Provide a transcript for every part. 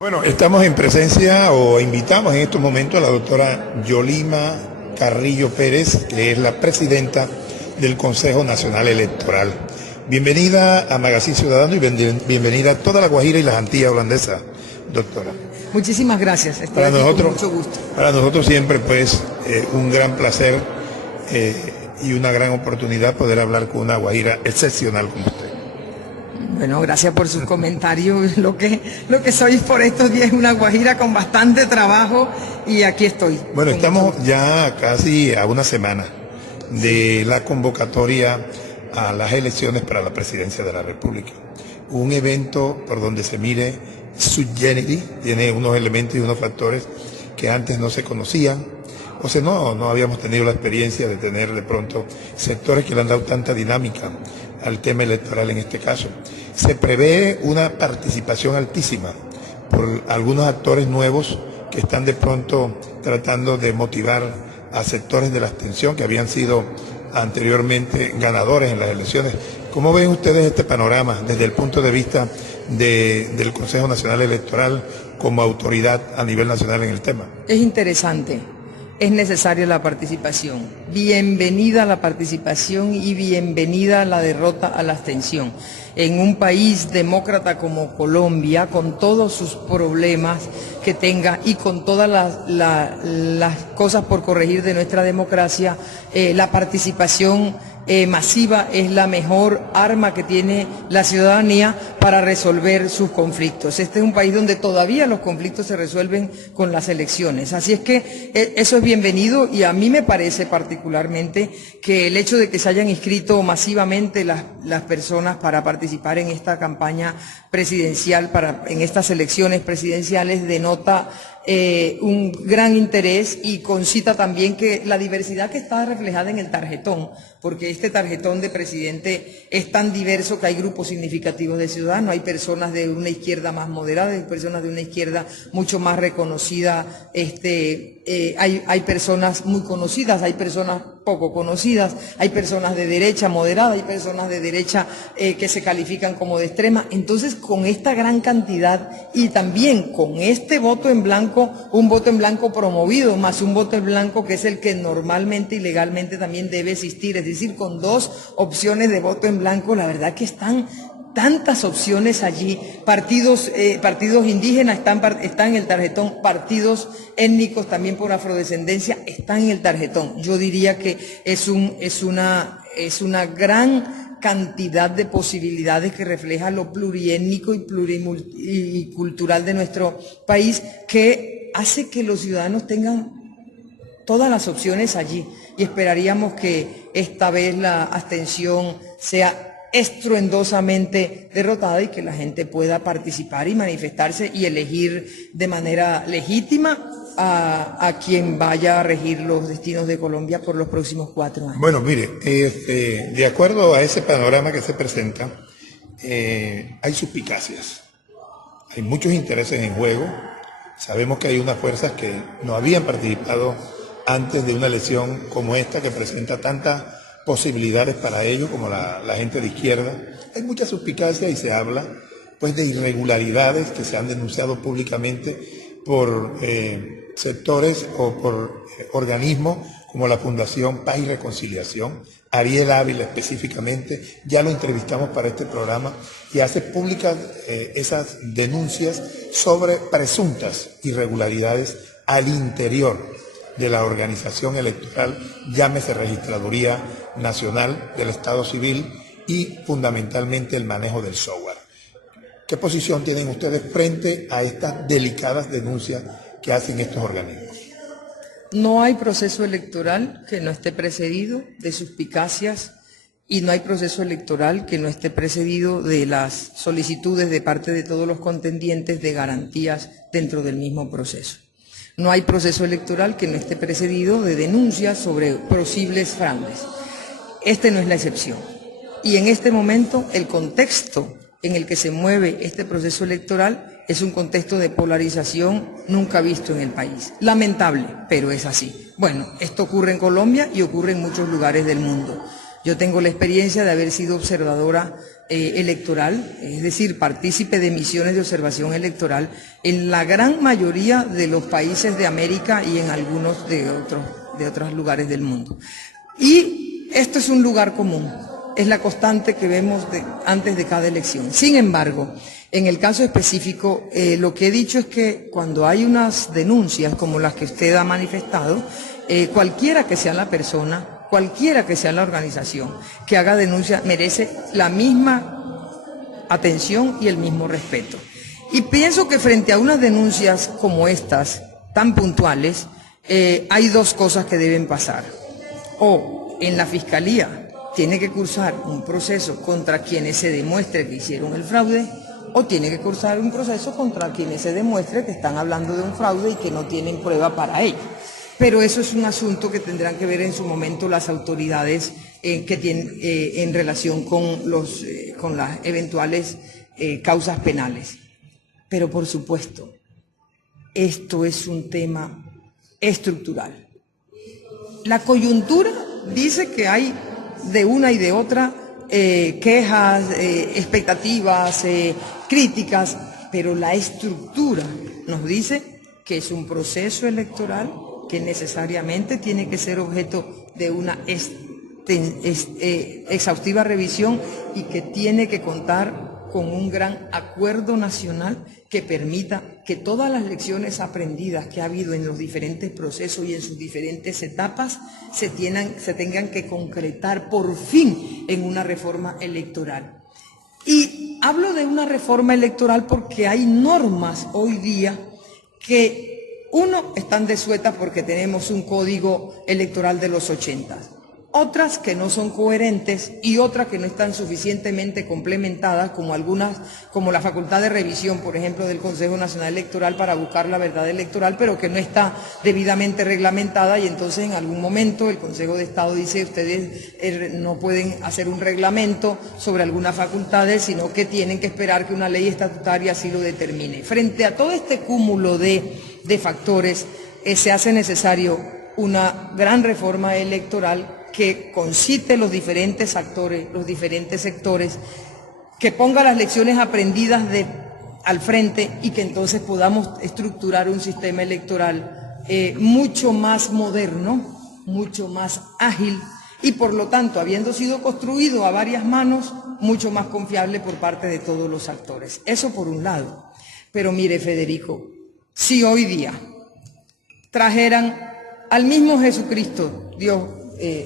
Bueno, estamos en presencia o invitamos en estos momentos a la doctora Yolima Carrillo Pérez, que es la presidenta del Consejo Nacional Electoral. Bienvenida a Magazine Ciudadano y bienvenida a toda la Guajira y las Antillas holandesas, doctora. Muchísimas gracias, estoy aquí con mucho gusto. Para nosotros siempre pues un gran placer y una gran oportunidad poder hablar con una guajira excepcional como usted. Bueno, gracias por sus comentarios. Lo que soy por estos días es una guajira con bastante trabajo y aquí estoy. Bueno, estamos ya casi a una semana de la convocatoria a las elecciones para la presidencia de la República. Un evento por donde se mire sui generis, tiene unos elementos y unos factores que antes no se conocían. O sea, no habíamos tenido la experiencia de tener de pronto sectores que le han dado tanta dinámica al tema electoral en este caso. Se prevé una participación altísima por algunos actores nuevos que están de pronto tratando de motivar a sectores de la abstención que habían sido anteriormente ganadores en las elecciones. ¿Cómo ven ustedes este panorama desde el punto de vista del Consejo Nacional Electoral como autoridad a nivel nacional en el tema? Es interesante. Es necesaria la participación. Bienvenida la participación y bienvenida la derrota a la abstención. En un país demócrata como Colombia, con todos sus problemas que tenga y con todas las cosas por corregir de nuestra democracia, la participación masiva es la mejor arma que tiene la ciudadanía para resolver sus conflictos. Este es un país donde todavía los conflictos se resuelven con las elecciones. Así es que eso es bienvenido y a mí me parece particularmente que el hecho de que se hayan inscrito masivamente las personas para participar en esta campaña presidencial, en estas elecciones presidenciales, denota un gran interés y concita también que la diversidad que está reflejada en el tarjetón, porque este tarjetón de presidente es tan diverso que hay grupos significativos de ciudadanos, hay personas de una izquierda más moderada, hay personas de una izquierda mucho más reconocida, hay personas muy conocidas, hay personas poco conocidas, hay personas de derecha moderada, hay personas de derecha que se califican como de extrema. Entonces, con esta gran cantidad y también con este voto en blanco, un voto en blanco promovido, más un voto en blanco que es el que normalmente y legalmente también debe existir, es decir, con dos opciones de voto en blanco, la verdad que están tantas opciones allí, partidos indígenas están en el tarjetón, partidos étnicos también por afrodescendencia están en el tarjetón. Yo diría que es una gran cantidad de posibilidades que refleja lo pluriétnico y cultural de nuestro país, que hace que los ciudadanos tengan todas las opciones allí, y esperaríamos que esta vez la abstención sea estruendosamente derrotada y que la gente pueda participar y manifestarse y elegir de manera legítima a quien vaya a regir los destinos de Colombia por los próximos 4 años. Bueno, mire, de acuerdo a ese panorama que se presenta, hay suspicacias, hay muchos intereses en juego. Sabemos que hay unas fuerzas que no habían participado antes de una elección como esta, que presenta tantas posibilidades para ellos como la gente de izquierda. Hay mucha suspicacia y se habla pues de irregularidades que se han denunciado públicamente por sectores o por organismos como la Fundación Paz y Reconciliación. Ariel Ávila específicamente, ya lo entrevistamos para este programa y hace públicas esas denuncias sobre presuntas irregularidades al interior de la organización electoral, llámese Registraduría Nacional del Estado Civil y fundamentalmente el manejo del software. ¿Qué posición tienen ustedes frente a estas delicadas denuncias que hacen estos organismos? No hay proceso electoral que no esté precedido de suspicacias y no hay proceso electoral que no esté precedido de las solicitudes de parte de todos los contendientes de garantías dentro del mismo proceso. No hay proceso electoral que no esté precedido de denuncias sobre posibles fraudes. Este no es la excepción. Y en este momento el contexto en el que se mueve este proceso electoral es un contexto de polarización nunca visto en el país. Lamentable, pero es así. Bueno, esto ocurre en Colombia y ocurre en muchos lugares del mundo. Yo tengo la experiencia de haber sido observadora electoral, es decir, partícipe de misiones de observación electoral en la gran mayoría de los países de América y en algunos de otros lugares del mundo. Y esto es un lugar común, es la constante que vemos antes de cada elección. Sin embargo, en el caso específico, lo que he dicho es que cuando hay unas denuncias como las que usted ha manifestado, cualquiera que sea la persona, cualquiera que sea la organización que haga denuncia merece la misma atención y el mismo respeto. Y pienso que frente a unas denuncias como estas, tan puntuales, hay dos cosas que deben pasar. O en la Fiscalía tiene que cursar un proceso contra quienes se demuestre que hicieron el fraude, o tiene que cursar un proceso contra quienes se demuestre que están hablando de un fraude y que no tienen prueba para ello. Pero eso es un asunto que tendrán que ver en su momento las autoridades que tienen en relación con las eventuales causas penales. Pero por supuesto, esto es un tema estructural. La coyuntura dice que hay de una y de otra quejas, expectativas, críticas, pero la estructura nos dice que es un proceso electoral que necesariamente tiene que ser objeto de una exhaustiva revisión y que tiene que contar con un gran acuerdo nacional que permita que todas las lecciones aprendidas que ha habido en los diferentes procesos y en sus diferentes etapas se tengan que concretar por fin en una reforma electoral. Y hablo de una reforma electoral porque hay normas hoy día que están desuetas porque tenemos un código electoral de los 80, otras que no son coherentes y otras que no están suficientemente complementadas, como la facultad de revisión, por ejemplo, del Consejo Nacional Electoral para buscar la verdad electoral, pero que no está debidamente reglamentada y entonces en algún momento el Consejo de Estado dice ustedes no pueden hacer un reglamento sobre algunas facultades, sino que tienen que esperar que una ley estatutaria así lo determine. Frente a todo este cúmulo de factores, se hace necesario una gran reforma electoral que concite los diferentes actores, los diferentes sectores, que ponga las lecciones aprendidas al frente y que entonces podamos estructurar un sistema electoral mucho más moderno, mucho más ágil y por lo tanto, habiendo sido construido a varias manos, mucho más confiable por parte de todos los actores. Eso por un lado. Pero mire, Federico, si hoy día trajeran al mismo Jesucristo, Dios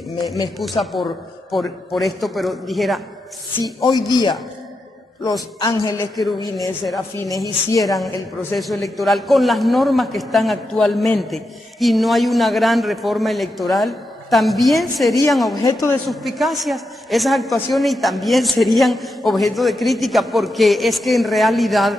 me excusa por esto, pero dijera, si hoy día los ángeles, querubines, serafines hicieran el proceso electoral con las normas que están actualmente y no hay una gran reforma electoral, también serían objeto de suspicacias esas actuaciones y también serían objeto de crítica, porque es que en realidad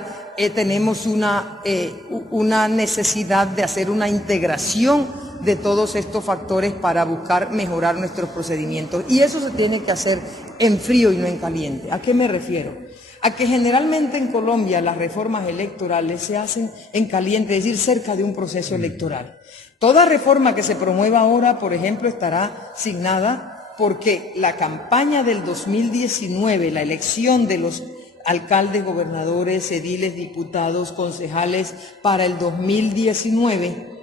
tenemos una necesidad de hacer una integración de todos estos factores para buscar mejorar nuestros procedimientos. Y eso se tiene que hacer en frío y no en caliente. ¿A qué me refiero? A que generalmente en Colombia las reformas electorales se hacen en caliente, es decir, cerca de un proceso electoral. Toda reforma que se promueva ahora, por ejemplo, estará signada porque la campaña del 2019, la elección de los alcaldes, gobernadores, ediles, diputados, concejales para el 2019,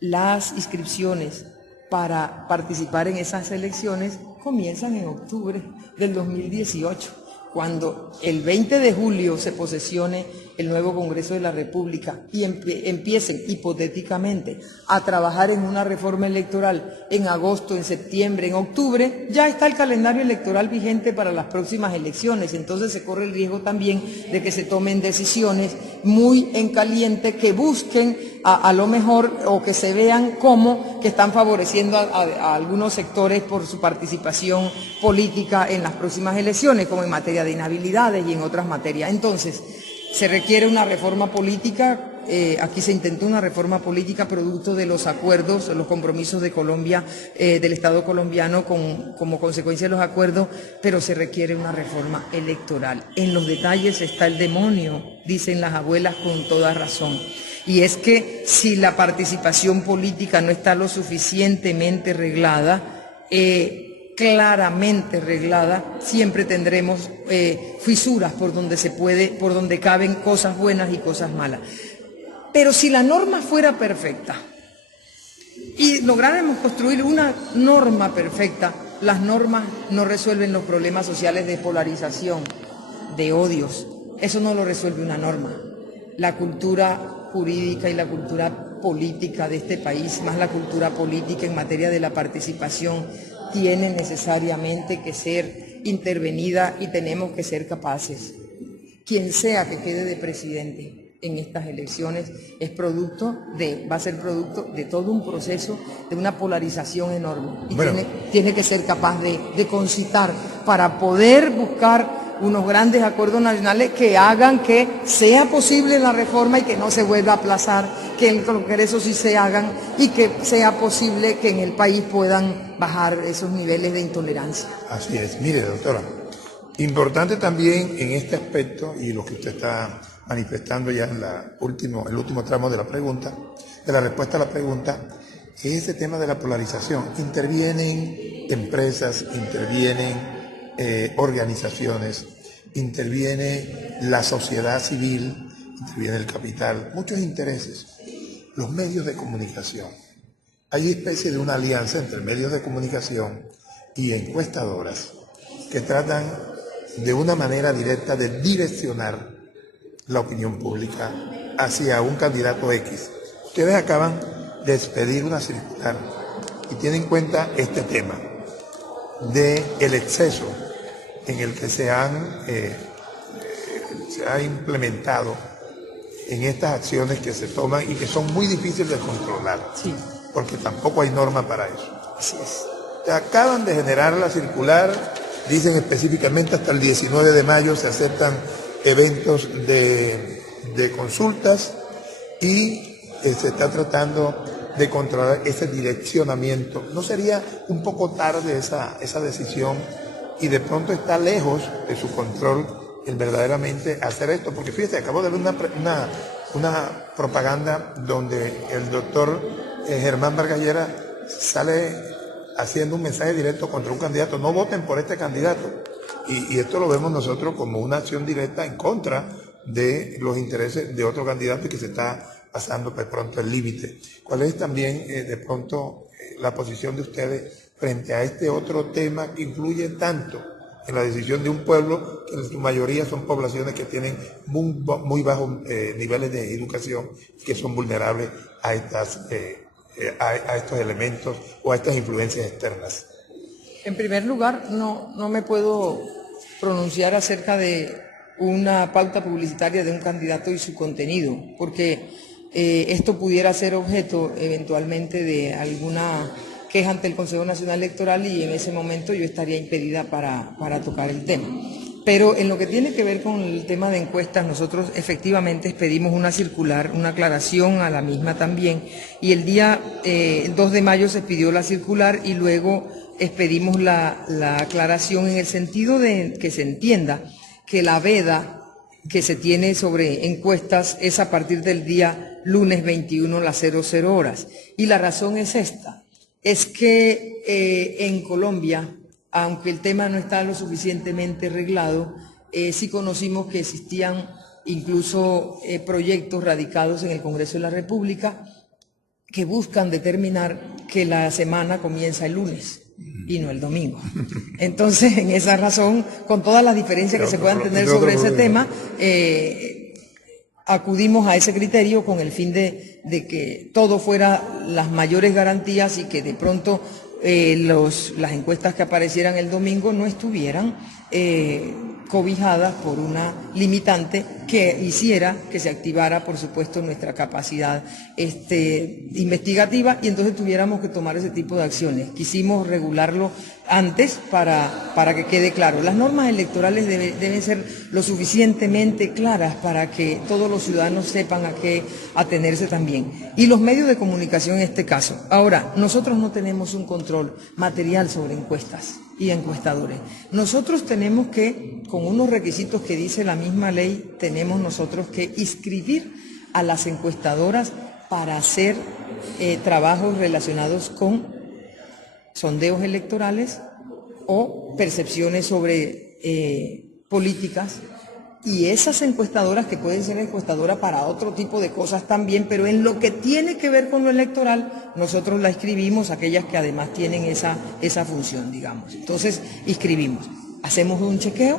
las inscripciones para participar en esas elecciones comienzan en octubre del 2018, cuando el 20 de julio se posesione el nuevo Congreso de la República y empiecen hipotéticamente a trabajar en una reforma electoral en agosto, en septiembre, en octubre, ya está el calendario electoral vigente para las próximas elecciones. Entonces se corre el riesgo también de que se tomen decisiones muy en caliente, que busquen a lo mejor o que se vean como que están favoreciendo a algunos sectores por su participación política en las próximas elecciones, como en materia de inhabilidades y en otras materias. Entonces, se requiere una reforma política, aquí se intentó una reforma política producto de los acuerdos, los compromisos de Colombia, del Estado colombiano como consecuencia de los acuerdos, pero se requiere una reforma electoral. En los detalles está el demonio, dicen las abuelas con toda razón. Y es que si la participación política no está lo suficientemente reglada, claramente reglada, siempre tendremos fisuras por donde caben cosas buenas y cosas malas. Pero si la norma fuera perfecta y lográramos construir una norma perfecta, las normas no resuelven los problemas sociales de polarización, de odios. Eso no lo resuelve una norma. La cultura jurídica y la cultura política de este país, más la cultura política en materia de la participación, tiene necesariamente que ser intervenida y tenemos que ser capaces. Quien sea que quede de presidente en estas elecciones va a ser producto de todo un proceso de una polarización enorme. Y tiene que ser capaz de concitar para poder buscar unos grandes acuerdos nacionales que hagan que sea posible la reforma y que no se vuelva a aplazar, que en el Congreso sí se hagan y que sea posible que en el país puedan bajar esos niveles de intolerancia. Así es. Mire, doctora, importante también en este aspecto, y lo que usted está manifestando ya en el último tramo de la pregunta, de la respuesta a la pregunta, es ese tema de la polarización. Intervienen empresas, intervienen organizaciones, interviene la sociedad civil, interviene el capital, muchos intereses. Los medios de comunicación. Hay especie de una alianza entre medios de comunicación y encuestadoras que tratan de una manera directa de direccionar la opinión pública hacia un candidato X. Ustedes acaban de expedir una circular y tienen en cuenta este tema del exceso en el que se ha implementado en estas acciones que se toman y que son muy difíciles de controlar, sí, porque tampoco hay norma para eso. Así es. Acaban de generar la circular, dicen específicamente hasta el 19 de mayo se aceptan eventos de consultas y se está tratando de controlar ese direccionamiento. ¿No sería un poco tarde esa decisión y de pronto está lejos de su control el verdaderamente hacer esto? Porque fíjese, acabo de ver una propaganda donde el doctor Germán Vargas Lleras sale haciendo un mensaje directo contra un candidato: no voten por este candidato. Y esto lo vemos nosotros como una acción directa en contra de los intereses de otro candidato y que se está pasando de pronto el límite. ¿Cuál es también de pronto la posición de ustedes frente a este otro tema que influye tanto en la decisión de un pueblo, que en su mayoría son poblaciones que tienen muy bajos niveles de educación, que son vulnerables a estos elementos o a estas influencias externas? En primer lugar, no me puedo pronunciar acerca de una pauta publicitaria de un candidato y su contenido, porque esto pudiera ser objeto eventualmente de alguna queja ante el Consejo Nacional Electoral y en ese momento yo estaría impedida para tocar el tema. Pero en lo que tiene que ver con el tema de encuestas, nosotros efectivamente expedimos una circular, una aclaración a la misma también, y el día 2 de mayo se expidió la circular y luego expedimos la aclaración en el sentido de que se entienda que la veda que se tiene sobre encuestas es a partir del día lunes 21 a las 00 horas. Y la razón es esta, es que en Colombia, aunque el tema no está lo suficientemente reglado, sí conocimos que existían incluso proyectos radicados en el Congreso de la República que buscan determinar que la semana comienza el lunes y no el domingo. Entonces, en esa razón, con todas las diferencias que se puedan tener sobre ese tema, acudimos a ese criterio con el fin de que todo fuera las mayores garantías y que de pronto las encuestas que aparecieran el domingo no estuvieran cobijadas por una limitante que hiciera que se activara, por supuesto, nuestra capacidad investigativa y entonces tuviéramos que tomar ese tipo de acciones. Quisimos regularlo antes para que quede claro. Las normas electorales deben ser lo suficientemente claras para que todos los ciudadanos sepan a qué atenerse también. Y los medios de comunicación en este caso. Ahora, nosotros no tenemos un control material sobre encuestas y encuestadores. Nosotros tenemos que, con unos requisitos que dice la misma ley, tenemos nosotros que inscribir a las encuestadoras para hacer trabajos relacionados con sondeos electorales o percepciones sobre políticas. Y esas encuestadoras, que pueden ser encuestadoras para otro tipo de cosas también, pero en lo que tiene que ver con lo electoral, nosotros la inscribimos, aquellas que además tienen esa función, digamos. Entonces, inscribimos, hacemos un chequeo,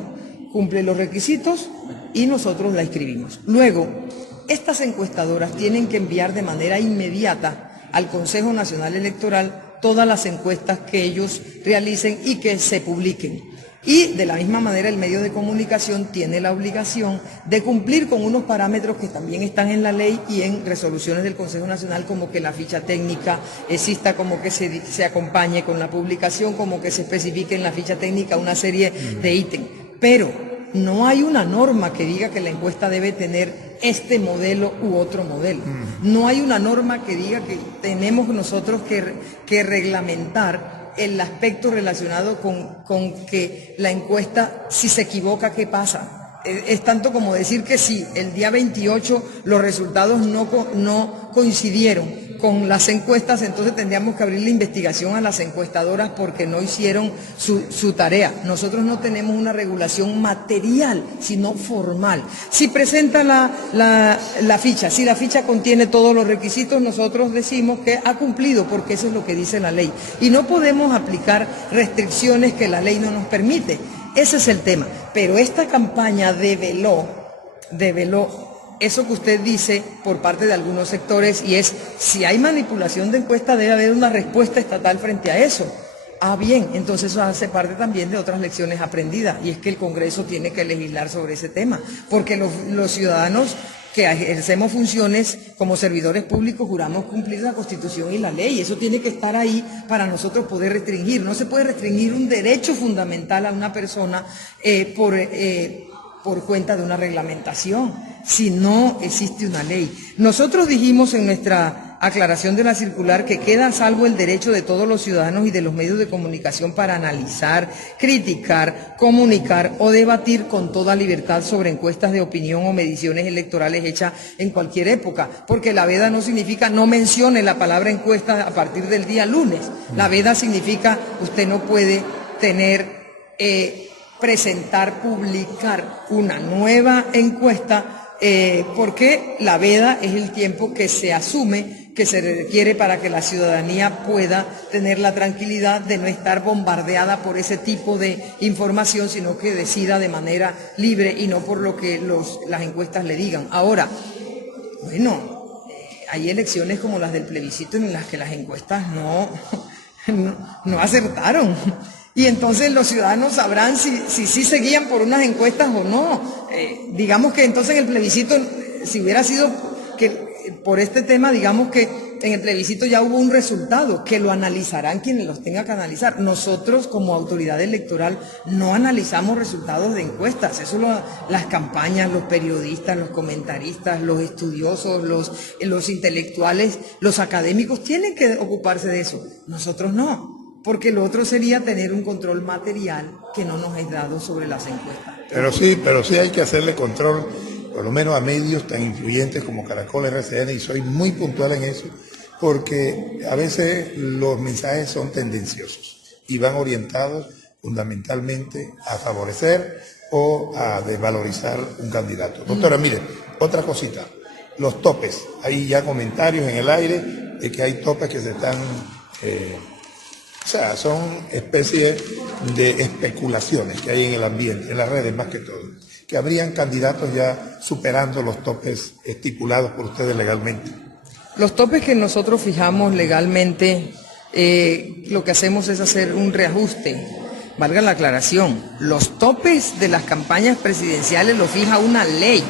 cumple los requisitos y nosotros la inscribimos. Luego, estas encuestadoras tienen que enviar de manera inmediata al Consejo Nacional Electoral todas las encuestas que ellos realicen y que se publiquen. Y de la misma manera el medio de comunicación tiene la obligación de cumplir con unos parámetros que también están en la ley y en resoluciones del Consejo Nacional, como que la ficha técnica exista, como que se acompañe con la publicación, como que se especifique en la ficha técnica una serie de ítems. Pero no hay una norma que diga que la encuesta debe tener este modelo u otro modelo. No hay una norma que diga que tenemos nosotros que reglamentar el aspecto relacionado con que la encuesta, si se equivoca, ¿qué pasa? Es tanto como decir que si el día 28 los resultados no coincidieron con las encuestas, entonces tendríamos que abrir la investigación a las encuestadoras porque no hicieron su tarea. Nosotros no tenemos una regulación material, sino formal. Si presenta la ficha, si la ficha contiene todos los requisitos, nosotros decimos que ha cumplido, porque eso es lo que dice la ley. Y no podemos aplicar restricciones que la ley no nos permite. Ese es el tema. Pero esta campaña develó eso que usted dice por parte de algunos sectores, y es, si hay manipulación de encuestas debe haber una respuesta estatal frente a eso. Ah, bien, entonces eso hace parte también de otras lecciones aprendidas, y es que el Congreso tiene que legislar sobre ese tema, porque los ciudadanos que ejercemos funciones como servidores públicos juramos cumplir la Constitución y la ley, y eso tiene que estar ahí para nosotros poder restringir. No se puede restringir un derecho fundamental a una persona por cuenta de una reglamentación, si no existe una ley. Nosotros dijimos en nuestra aclaración de la circular que queda a salvo el derecho de todos los ciudadanos y de los medios de comunicación para analizar, criticar, comunicar o debatir con toda libertad sobre encuestas de opinión o mediciones electorales hechas en cualquier época, porque la veda no significa no mencione la palabra encuesta a partir del día lunes. La veda significa usted no puede presentar, publicar una nueva encuesta, porque la veda es el tiempo que se asume que se requiere para que la ciudadanía pueda tener la tranquilidad de no estar bombardeada por ese tipo de información, sino que decida de manera libre y no por lo que las encuestas le digan. Ahora, bueno, hay elecciones como las del plebiscito en las que las encuestas no acertaron. Y entonces los ciudadanos sabrán si se guían por unas encuestas o no. Digamos que entonces en el plebiscito, si hubiera sido por este tema, digamos que en el plebiscito ya hubo un resultado, que lo analizarán quienes los tengan que analizar. Nosotros como autoridad electoral no analizamos resultados de encuestas, eso las campañas, los periodistas, los comentaristas, los estudiosos, los intelectuales, los académicos tienen que ocuparse de eso. Nosotros no. Porque lo otro sería tener un control material que no nos es dado sobre las encuestas. Pero sí hay que hacerle control, por lo menos a medios tan influyentes como Caracol, RCN, y soy muy puntual en eso, porque a veces los mensajes son tendenciosos y van orientados fundamentalmente a favorecer o a desvalorizar un candidato. Doctora, mire, otra cosita, los topes. Hay ya comentarios en el aire de que hay topes que se están... son especies de especulaciones que hay en el ambiente, en las redes más que todo, que habrían candidatos ya superando los topes estipulados por ustedes legalmente. Los topes que nosotros fijamos legalmente, lo que hacemos es hacer un reajuste. Valga la aclaración, los topes de las campañas presidenciales los fija una ley,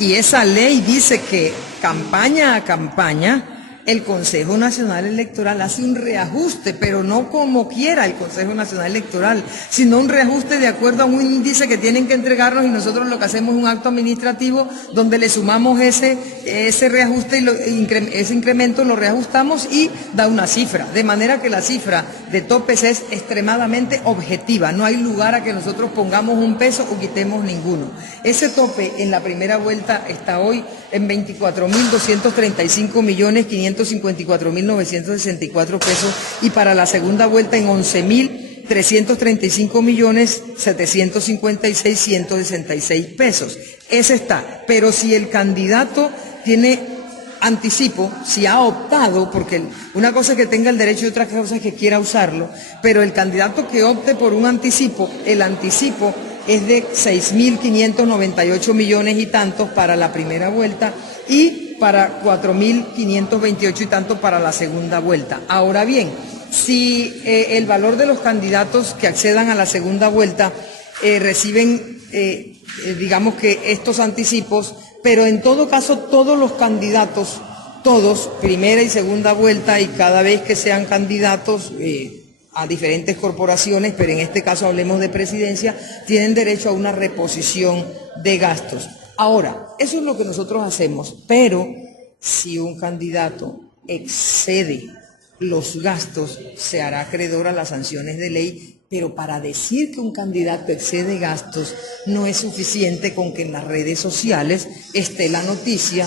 y esa ley dice que campaña a campaña el Consejo Nacional Electoral hace un reajuste, pero no como quiera el Consejo Nacional Electoral, sino un reajuste de acuerdo a un índice que tienen que entregarnos, y nosotros lo que hacemos es un acto administrativo donde le sumamos ese reajuste y ese incremento lo reajustamos y da una cifra, de manera que la cifra de topes es extremadamente objetiva. No hay lugar a que nosotros pongamos un peso o quitemos ninguno. Ese tope en la primera vuelta está hoy en 24.235.554.964 pesos y para la segunda vuelta en 11.335.756.166 pesos. Ese está. Pero si el candidato tiene anticipo, si ha optado, porque una cosa es que tenga el derecho y otra cosa es que quiera usarlo, pero el candidato que opte por un anticipo, el anticipo es de 6.598 millones y tantos para la primera vuelta y para 4.528 y tantos para la segunda vuelta. Ahora bien, si el valor de los candidatos que accedan a la segunda vuelta reciben, digamos que estos anticipos, pero en todo caso todos los candidatos, todos, primera y segunda vuelta y cada vez que sean candidatos a diferentes corporaciones, pero en este caso hablemos de presidencia, tienen derecho a una reposición de gastos. Ahora, eso es lo que nosotros hacemos, pero si un candidato excede los gastos, se hará acreedor a las sanciones de ley. Pero para decir que un candidato excede gastos no es suficiente con que en las redes sociales esté la noticia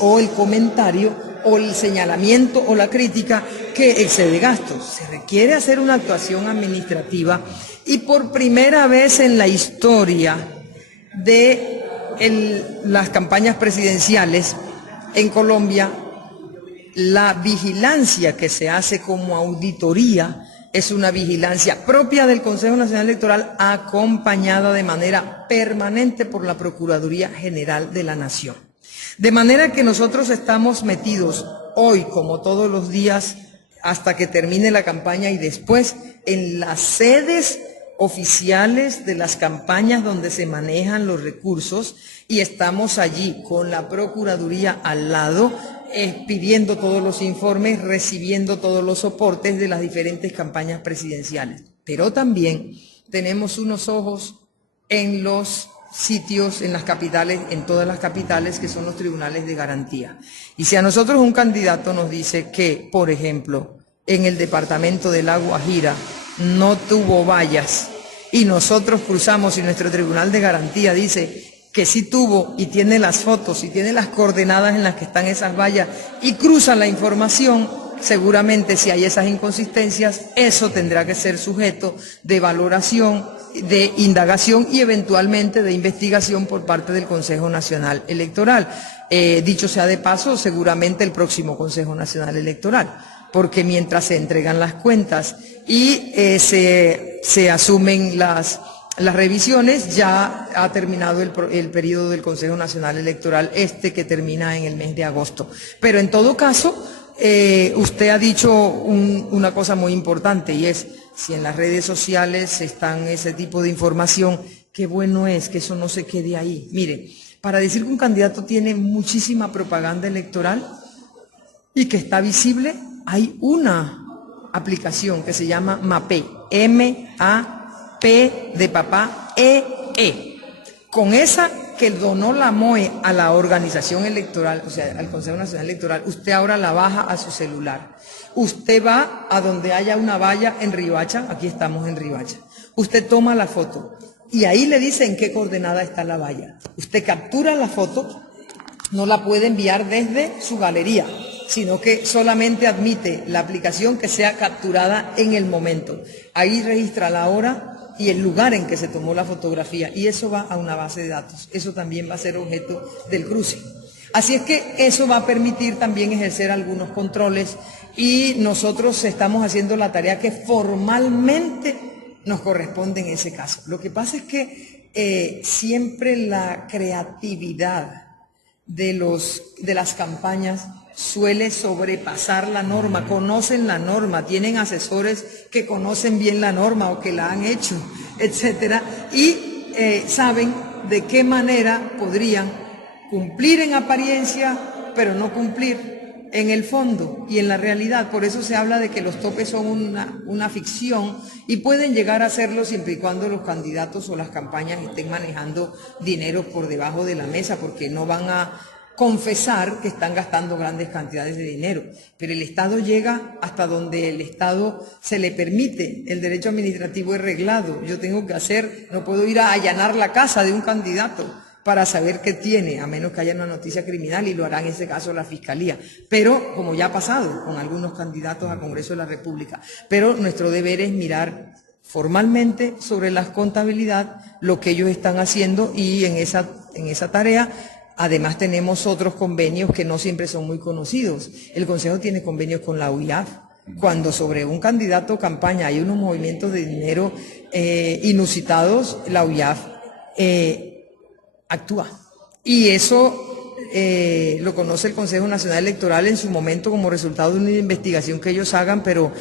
o el comentario o el señalamiento o la crítica que excede gastos. Se requiere hacer una actuación administrativa y por primera vez en la historia de las campañas presidenciales en Colombia, la vigilancia que se hace como auditoría es una vigilancia propia del Consejo Nacional Electoral acompañada de manera permanente por la Procuraduría General de la Nación. De manera que nosotros estamos metidos hoy, como todos los días, hasta que termine la campaña y después, en las sedes oficiales de las campañas donde se manejan los recursos y estamos allí con la Procuraduría al lado, pidiendo todos los informes, recibiendo todos los soportes de las diferentes campañas presidenciales. Pero también tenemos unos ojos en los sitios, en las capitales, en todas las capitales, que son los tribunales de garantía. Y si a nosotros un candidato nos dice que, por ejemplo, en el departamento de La Guajira no tuvo vallas y nosotros cruzamos y nuestro tribunal de garantía dice que sí tuvo y tiene las fotos y tiene las coordenadas en las que están esas vallas y cruza la información, seguramente si hay esas inconsistencias, eso tendrá que ser sujeto de valoración, de indagación y eventualmente de investigación por parte del Consejo Nacional Electoral. Dicho sea de paso, seguramente el próximo Consejo Nacional Electoral, porque mientras se entregan las cuentas y se asumen las revisiones, ya ha terminado el periodo del Consejo Nacional Electoral, que termina en el mes de agosto. Pero en todo caso, usted ha dicho una cosa muy importante y es, si en las redes sociales están ese tipo de información, qué bueno es que eso no se quede ahí. Mire, para decir que un candidato tiene muchísima propaganda electoral y que está visible, hay una aplicación que se llama MAPE, M-A-P de papá, E-E. Con esa que donó la MOE a la organización electoral, o sea, al Consejo Nacional Electoral, usted ahora la baja a su celular. Usted va a donde haya una valla en Riohacha, aquí estamos en Riohacha. Usted toma la foto y ahí le dice en qué coordenada está la valla. Usted captura la foto, no la puede enviar desde su galería, sino que solamente admite la aplicación que sea capturada en el momento. Ahí registra la hora y el lugar en que se tomó la fotografía y eso va a una base de datos. Eso también va a ser objeto del cruce. Así es que eso va a permitir también ejercer algunos controles y nosotros estamos haciendo la tarea que formalmente nos corresponde en ese caso. Lo que pasa es que siempre la creatividad de las campañas suele sobrepasar la norma, conocen la norma, tienen asesores que conocen bien la norma o que la han hecho, etcétera, y saben de qué manera podrían cumplir en apariencia, pero no cumplir en el fondo y en la realidad. Por eso se habla de que los topes son una ficción y pueden llegar a serlo siempre y cuando los candidatos o las campañas estén manejando dinero por debajo de la mesa, porque no van a confesar que están gastando grandes cantidades de dinero, pero el Estado llega hasta donde el Estado se le permite. El derecho administrativo es reglado. Yo tengo que hacer, no puedo ir a allanar la casa de un candidato para saber qué tiene, a menos que haya una noticia criminal, y lo hará en ese caso la Fiscalía. Pero, como ya ha pasado con algunos candidatos a Congreso de la República, pero nuestro deber es mirar formalmente sobre la contabilidad lo que ellos están haciendo, y en esa tarea además tenemos otros convenios que no siempre son muy conocidos. El Consejo tiene convenios con la UIAF. Cuando sobre un candidato o campaña hay unos movimientos de dinero inusitados, la UIAF actúa. Y eso lo conoce el Consejo Nacional Electoral en su momento como resultado de una investigación que ellos hagan, pero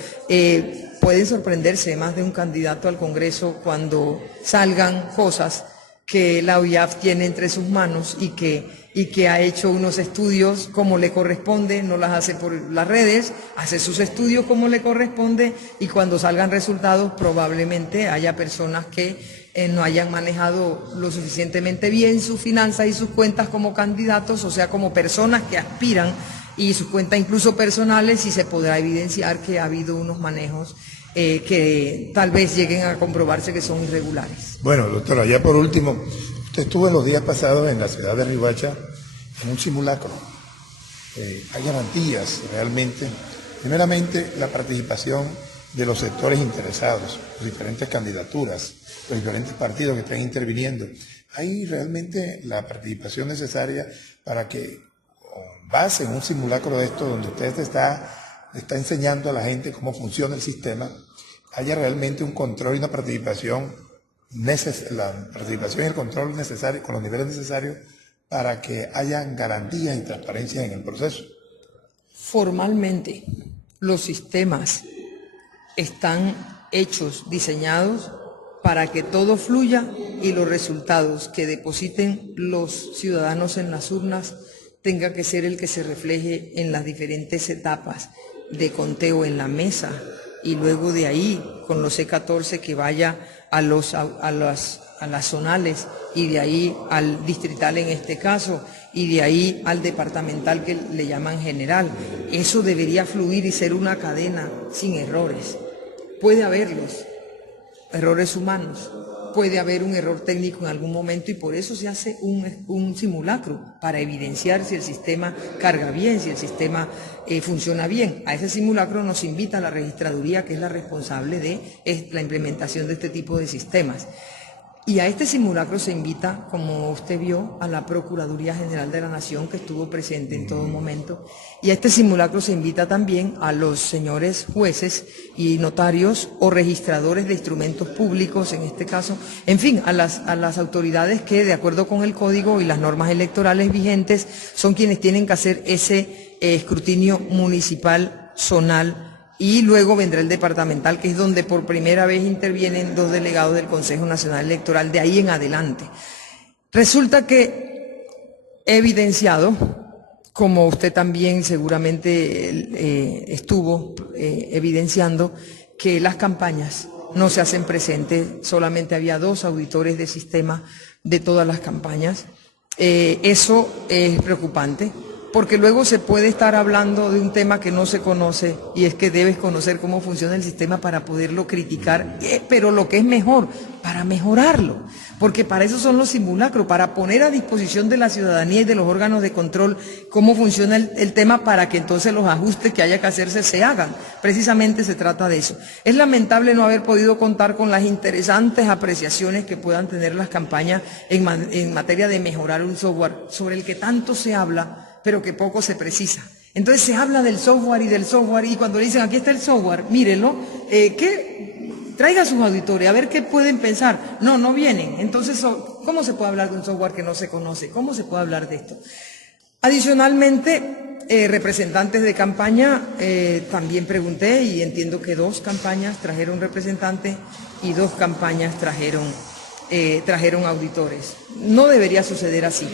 pueden sorprenderse más de un candidato al Congreso cuando salgan cosas que la UIAF tiene entre sus manos y que ha hecho unos estudios como le corresponde, no las hace por las redes, hace sus estudios como le corresponde, y cuando salgan resultados probablemente haya personas que no hayan manejado lo suficientemente bien sus finanzas y sus cuentas como candidatos, o sea, como personas que aspiran, y sus cuentas incluso personales, y se podrá evidenciar que ha habido unos manejos que tal vez lleguen a comprobarse que son irregulares. Bueno, doctora, ya por último, usted estuvo en los días pasados en la ciudad de Riohacha en un simulacro. Hay garantías realmente, primeramente la participación de los sectores interesados, las diferentes candidaturas, los diferentes partidos que están interviniendo. Hay realmente la participación necesaria para que, con base en un simulacro de esto, donde usted está enseñando a la gente cómo funciona el sistema, haya realmente un control y una participación, la participación y el control necesario, con los niveles necesarios para que hayan garantías y transparencia en el proceso. Formalmente, los sistemas están hechos, diseñados para que todo fluya y los resultados que depositen los ciudadanos en las urnas tenga que ser el que se refleje en las diferentes etapas de conteo en la mesa, y luego de ahí con los C14 que vaya a las zonales, y de ahí al distrital en este caso, y de ahí al departamental que le llaman general. Eso debería fluir y ser una cadena sin errores. Puede haberlos, errores humanos, puede haber un error técnico en algún momento, y por eso se hace un simulacro, para evidenciar si el sistema carga bien, si el sistema funciona bien. A ese simulacro nos invita la registraduría, que es la responsable de la implementación de este tipo de sistemas. Y a este simulacro se invita, como usted vio, a la Procuraduría General de la Nación, que estuvo presente en todo momento, y a este simulacro se invita también a los señores jueces y notarios o registradores de instrumentos públicos, en este caso, en fin, a las autoridades que, de acuerdo con el código y las normas electorales vigentes, son quienes tienen que hacer ese escrutinio municipal, zonal, y luego vendrá el departamental, que es donde por primera vez intervienen 2 delegados del Consejo Nacional Electoral, de ahí en adelante. Resulta que he evidenciado, como usted también seguramente estuvo evidenciando, que las campañas no se hacen presentes, solamente había 2 auditores de sistema de todas las campañas. Eso es preocupante, porque luego se puede estar hablando de un tema que no se conoce, y es que debes conocer cómo funciona el sistema para poderlo criticar, pero lo que es mejor, para mejorarlo, porque para eso son los simulacros, para poner a disposición de la ciudadanía y de los órganos de control cómo funciona el tema, para que entonces los ajustes que haya que hacerse se hagan. Precisamente se trata de eso. Es lamentable no haber podido contar con las interesantes apreciaciones que puedan tener las campañas en materia de mejorar un software sobre el que tanto se habla, pero que poco se precisa. Entonces se habla del software, y cuando le dicen aquí está el software, mírenlo, traiga a sus auditores a ver qué pueden pensar. No vienen. Entonces, ¿cómo se puede hablar de un software que no se conoce? ¿Cómo se puede hablar de esto? Adicionalmente, representantes de campaña, también pregunté, y entiendo que 2 campañas trajeron representantes y 2 campañas trajeron auditores. No debería suceder así.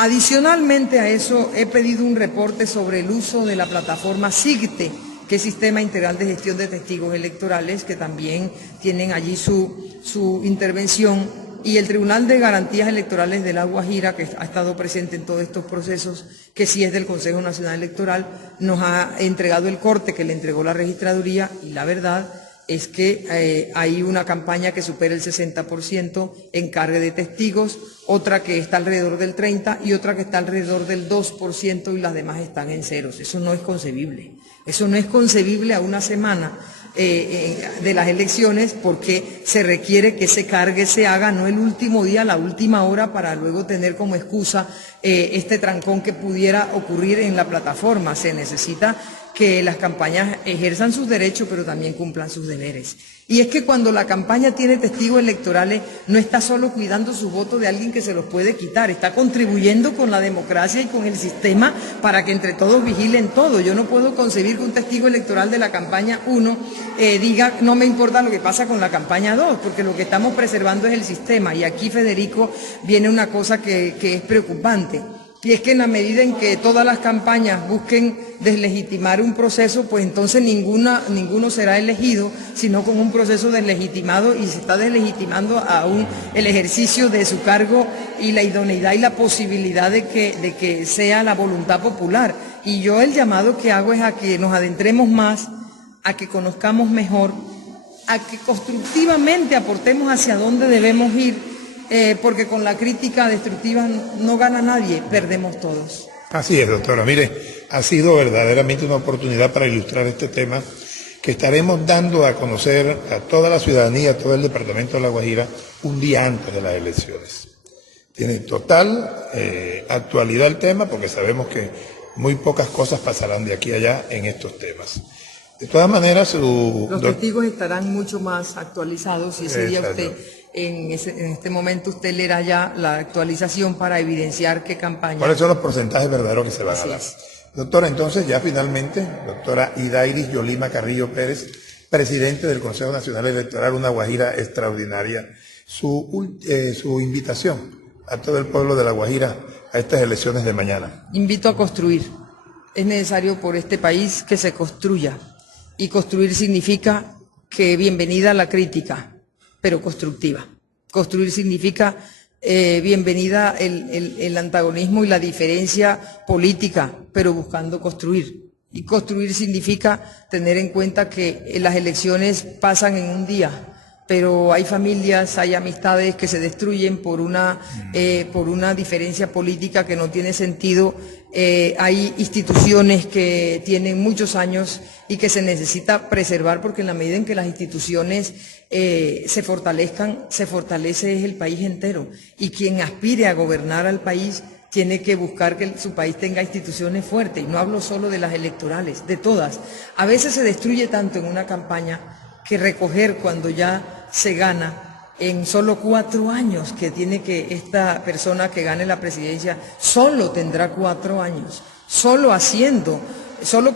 Adicionalmente a eso, he pedido un reporte sobre el uso de la plataforma SIGTE, que es Sistema Integral de Gestión de Testigos Electorales, que también tienen allí su intervención Y el Tribunal de Garantías Electorales de La Guajira, que ha estado presente en todos estos procesos, que sí es del Consejo Nacional Electoral, nos ha entregado el corte que le entregó la registraduría, y la verdad es que hay una campaña que supera el 60% en cargue de testigos, otra que está alrededor del 30% y otra que está alrededor del 2%, y las demás están en ceros. Eso no es concebible. Eso no es concebible a una semana de las elecciones, porque se requiere que ese cargue se haga no el último día, la última hora, para luego tener como excusa este trancón que pudiera ocurrir en la plataforma. Se necesita que las campañas ejerzan sus derechos, pero también cumplan sus deberes. Y es que cuando la campaña tiene testigos electorales, no está solo cuidando sus votos de alguien que se los puede quitar, está contribuyendo con la democracia y con el sistema para que entre todos vigilen todo. Yo no puedo concebir que un testigo electoral de la campaña 1 diga, no me importa lo que pasa con la campaña 2, porque lo que estamos preservando es el sistema. Y aquí, Federico, viene una cosa que es preocupante. Y es que en la medida en que todas las campañas busquen deslegitimar un proceso, pues entonces ninguno será elegido, sino con un proceso deslegitimado, y se está deslegitimando aún el ejercicio de su cargo y la idoneidad y la posibilidad de que sea la voluntad popular. Y yo el llamado que hago es a que nos adentremos más, a que conozcamos mejor, a que constructivamente aportemos hacia dónde debemos ir, porque con la crítica destructiva no gana nadie, perdemos todos. Así es, doctora. Mire, ha sido verdaderamente una oportunidad para ilustrar este tema que estaremos dando a conocer a toda la ciudadanía, a todo el departamento de La Guajira, un día antes de las elecciones. Tiene total actualidad el tema, porque sabemos que muy pocas cosas pasarán de aquí a allá en estos temas. De todas maneras, los testigos estarán mucho más actualizados, y ese día usted, en este momento usted leerá ya la actualización para evidenciar qué campaña. ¿Cuáles son los porcentajes verdaderos que se van a dar? Doctora, entonces ya finalmente, doctora Idairis Yolima Carrillo Pérez, presidente del Consejo Nacional Electoral, una Guajira extraordinaria, su invitación a todo el pueblo de La Guajira a estas elecciones de mañana. Invito a construir. Es necesario por este país que se construya. Y construir significa que bienvenida la crítica, pero constructiva. Construir significa bienvenida el antagonismo y la diferencia política, pero buscando construir. Y construir significa tener en cuenta que las elecciones pasan en un día, pero hay familias, hay amistades que se destruyen por una diferencia política que no tiene sentido. Hay instituciones que tienen muchos años y que se necesita preservar, porque en la medida en que las instituciones se fortalezcan, se fortalece el país entero. Y quien aspire a gobernar al país tiene que buscar que su país tenga instituciones fuertes. Y no hablo solo de las electorales, de todas. A veces se destruye tanto en una campaña que recoger cuando ya se gana en solo 4 años, que tiene que esta persona que gane la presidencia solo tendrá 4 años, solo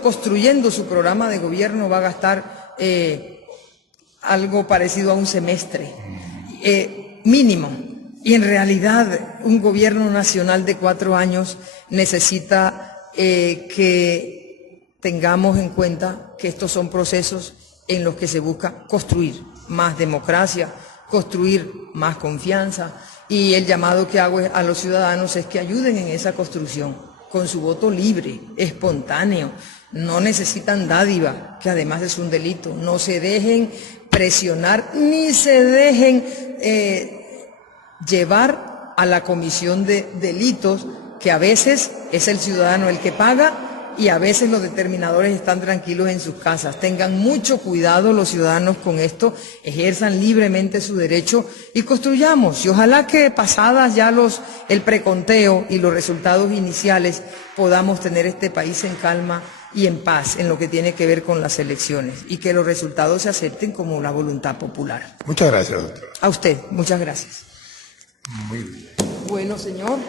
construyendo su programa de gobierno va a gastar algo parecido a un semestre mínimo. Y en realidad un gobierno nacional de 4 años necesita que tengamos en cuenta que estos son procesos en los que se busca construir más democracia, construir más confianza, y el llamado que hago a los ciudadanos es que ayuden en esa construcción con su voto libre, espontáneo. No necesitan dádiva, que además es un delito. No se dejen presionar ni se dejen llevar a la comisión de delitos, que a veces es el ciudadano el que paga y a veces los determinadores están tranquilos en sus casas. Tengan mucho cuidado los ciudadanos con esto, ejerzan libremente su derecho y construyamos. Y ojalá que pasadas ya el preconteo y los resultados iniciales podamos tener este país en calma y en paz en lo que tiene que ver con las elecciones, y que los resultados se acepten como la voluntad popular. Muchas gracias, doctora. A usted, muchas gracias. Muy bien. Bueno, señor.